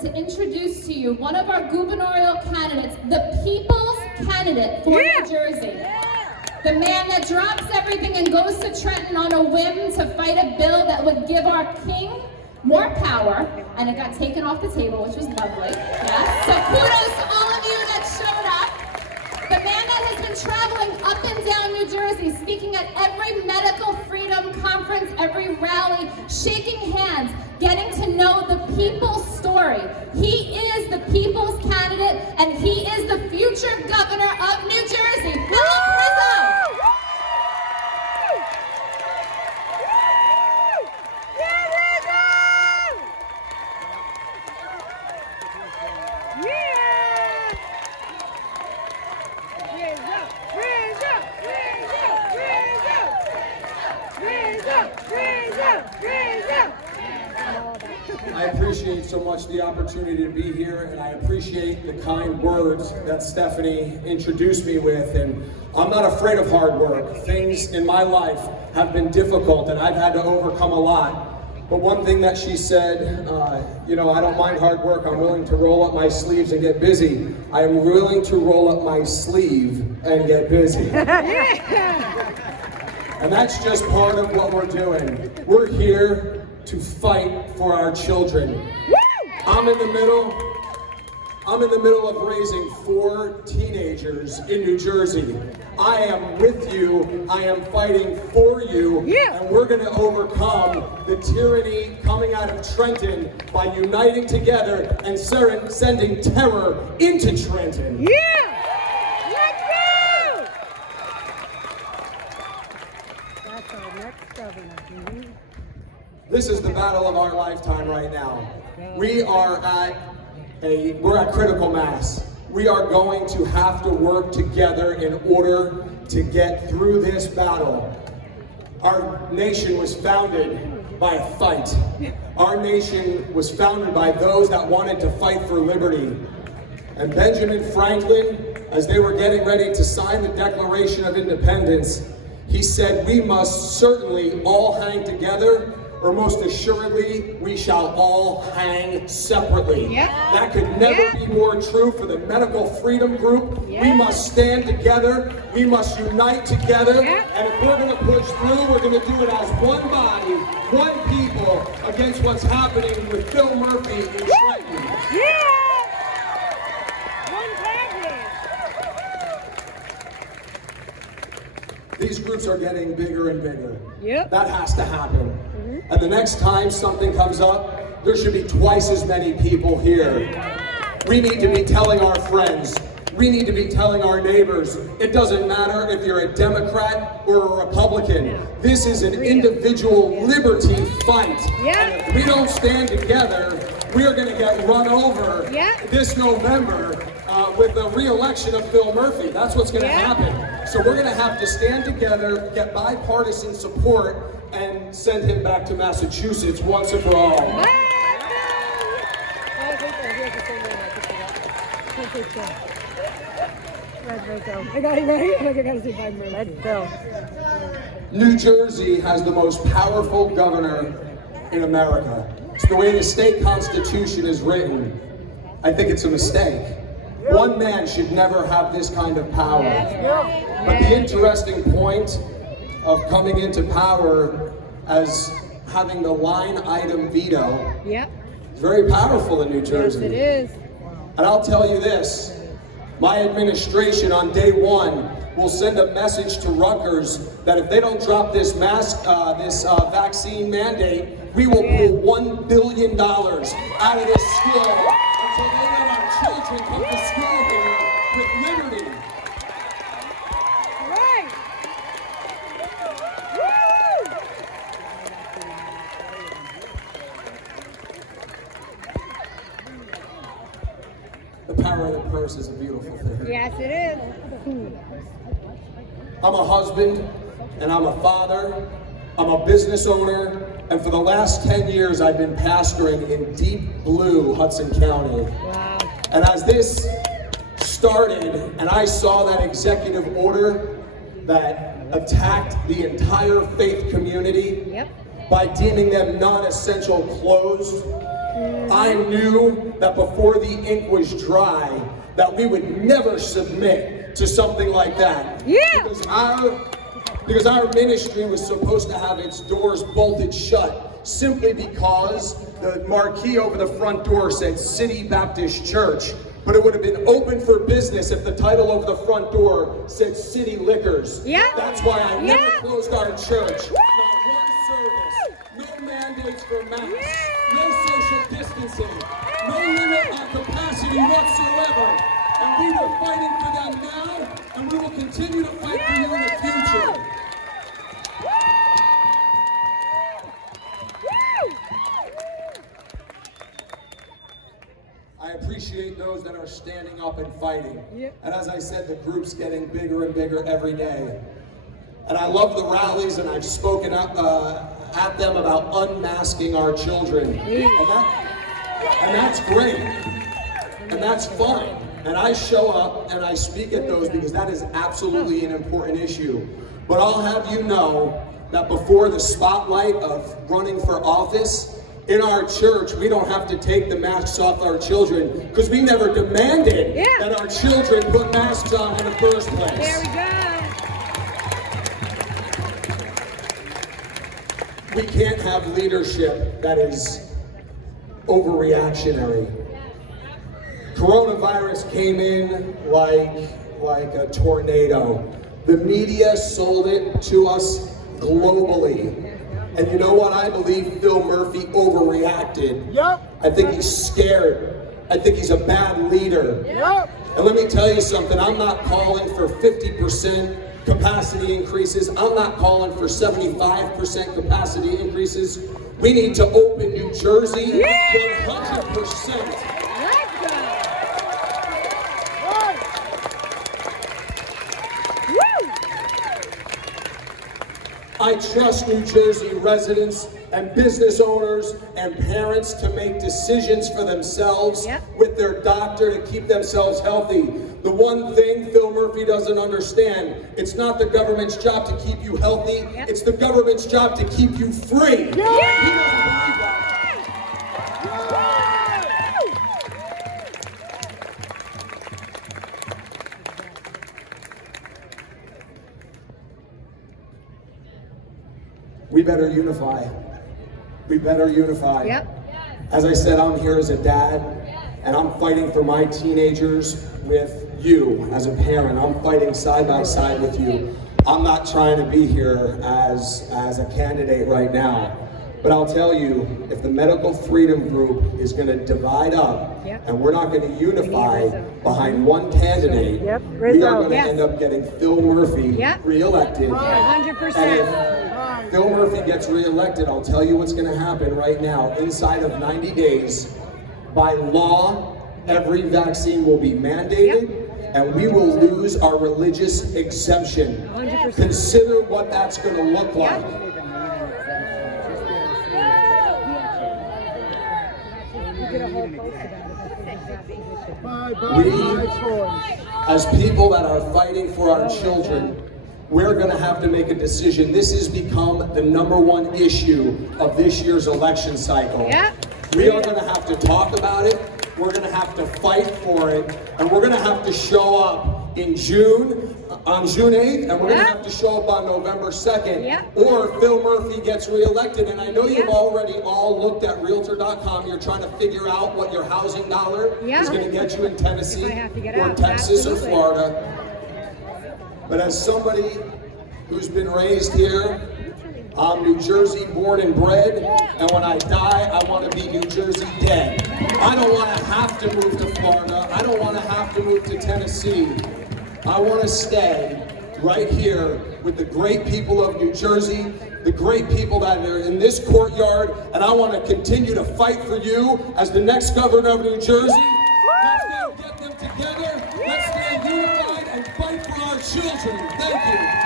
to introduce to you one of our gubernatorial candidates, the people's candidate for New Jersey. The man that drops everything and goes to Trenton on a whim to fight a bill that would give our king more power, and it got taken off the table, which was lovely. Yes. So kudos to all of you that showed up. The man that has been traveling up and down New Jersey, speaking at every medical freedom conference, every rally, shaking hands, getting to know the people's story. He is the people's candidate, and he is the future governor of New Jersey, Philip Rizzo. I appreciate so much the opportunity to be here, and I appreciate the kind words that Stephanie introduced me with. And I'm not afraid of hard work. Things in my life have been difficult, and I've had to overcome a lot. But one thing that she said, I don't mind hard work. I'm willing to roll up my sleeves and get busy. I am willing to roll up my sleeve and get busy. And that's just part of what we're doing. We're here to fight for our children. I'm in the middle of raising 4 teenagers in New Jersey. I am with you, I am fighting for you, and we're gonna overcome the tyranny coming out of Trenton by uniting together and sending terror into Trenton. Let's go! That's our next governor. This is the battle of our lifetime right now. We're at critical mass. We are going to have to work together in order to get through this battle. Our nation was founded by a fight. Our nation was founded by those that wanted to fight for liberty. And Benjamin Franklin, as they were getting ready to sign the Declaration of Independence, he said, "We must certainly all hang together, or most assuredly, we shall all hang separately." That could never be more true for the Medical Freedom Group. We must stand together, we must unite together, and if we're gonna push through, we're gonna do it as one body, one people, against what's happening with Phil Murphy in Trenton. One cabinet. These groups are getting bigger and bigger. Yep. That has to happen. And the next time something comes up, there should be twice as many people here. We need to be telling our friends. We need to be telling our neighbors. It doesn't matter if you're a Democrat or a Republican. This is an individual liberty fight. And if we don't stand together, we're going to get run over this November with the re-election of Phil Murphy. That's what's going to happen. So we're going to have to stand together, get bipartisan support, and send him back to Massachusetts once and for all. I got it right. I gotta say bye, man. Let's go. New Jersey has the most powerful governor in America. It's the way the state constitution is written. I think it's a mistake. One man should never have this kind of power. But the interesting point of coming into power as having the line item veto is very powerful in New Jersey. Yes, it is. And I'll tell you this, my administration on day 1 will send a message to Rutgers that if they don't drop this vaccine mandate, we will pull $1 billion out of this school until they let our children come to school here with liberty. Right. The power of the purse is a beautiful thing. Yes, it is. I'm a husband, and I'm a father, I'm a business owner, and for the last 10 years I've been pastoring in deep blue Hudson County. Wow. And as this started, and I saw that executive order that attacked the entire faith community by deeming them non-essential closed, I knew that before the ink was dry, that we would never submit to something like that. Yeah. Because our ministry was supposed to have its doors bolted shut, simply because the marquee over the front door said City Baptist Church, but it would have been open for business if the title over the front door said City Liquors. Yeah. That's why I never Yeah. closed our church. Not one service, no mandates for masks, no social distancing, no limit on capacity whatsoever. And we were fighting for them now, and we will continue to fight for you in the future. I appreciate those that are standing up and fighting. Yep. And as I said, the group's getting bigger and bigger every day. And I love the rallies, and I've spoken up, at them about unmasking our children. And that's great. And that's fine. And I show up and I speak at those because that is absolutely an important issue. But I'll have you know that before the spotlight of running for office, in our church, we don't have to take the masks off our children because we never demanded that our children put masks on in the first place. There we go. We can't have leadership that is overreactionary. Coronavirus came in like a tornado. The media sold it to us globally. And you know what? I believe Phil Murphy overreacted. Yep. I think he's scared. I think he's a bad leader. Yep. And let me tell you something, I'm not calling for 50% capacity increases. I'm not calling for 75% capacity increases. We need to open New Jersey 100%. I trust New Jersey residents and business owners and parents to make decisions for themselves with their doctor to keep themselves healthy. The one thing Phil Murphy doesn't understand, it's not the government's job to keep you healthy, it's the government's job to keep you free. He doesn't believe that. We better unify. We better unify. As I said, I'm here as a dad, and I'm fighting for my teenagers with you as a parent. I'm fighting side by side with you. I'm not trying to be here as a candidate right now. But I'll tell you, if the Medical Freedom Group is going to divide up, and we're not going to unify behind one candidate, we are going to end up getting Phil Murphy reelected. 100%. And if Phil Murphy gets reelected, I'll tell you what's going to happen right now. Inside of 90 days, by law, every vaccine will be mandated, and we will lose our religious exemption. 100%. Consider what that's going to look like. We, as people that are fighting for our children, we're going to have to make a decision. This has become the #1 issue of this year's election cycle. We are going to have to talk about it. We're going to have to fight for it. And we're going to have to show up in June, on June 8th, and we're going to have to show up on November 2nd, or Phil Murphy gets reelected. And I know you've already all looked at Realtor.com. You're trying to figure out what your housing dollar is going to get you in Tennessee, or Texas, or Florida. But as somebody who's been raised here, I'm New Jersey born and bred, and when I die, I want to be New Jersey dead. I don't want to have to move to Florida. I don't want to have to move to Tennessee. I want to stay right here with the great people of New Jersey, the great people that are in this courtyard, and I want to continue to fight for you as the next governor of New Jersey. Let's go get them together. Let's stay unified and fight for our children. Thank you.